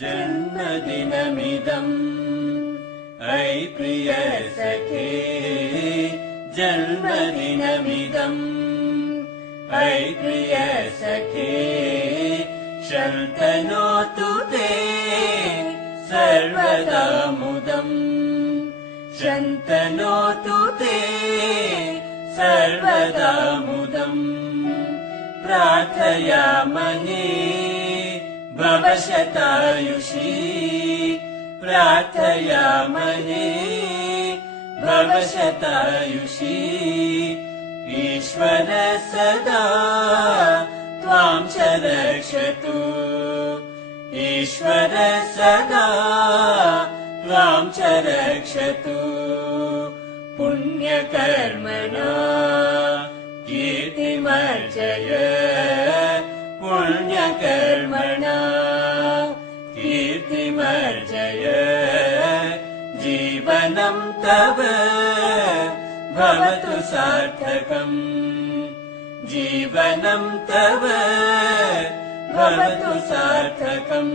जन्मदिनमिदम् अयि प्रिय सखे जन्मदिनमिदम् अयि प्रिय सखे शन्तनोतु ते सर्वदा मुदम् शन्तनोतु ते सर्वदा मुदम् प्रार्थयामहे भव शतायुषी प्रार्थयामहे भव शतायुषी ईश्वर सदा त्वां च रक्षतु ईश्वर सदा त्वां च रक्षतु पुण्यकर्मणा कीर्तिमर्जय पुण्यकर्मणा कीर्तिमर्जय जीवनं तव भवतु सार्थकम् जीवनं तव भवतु सार्थकम्।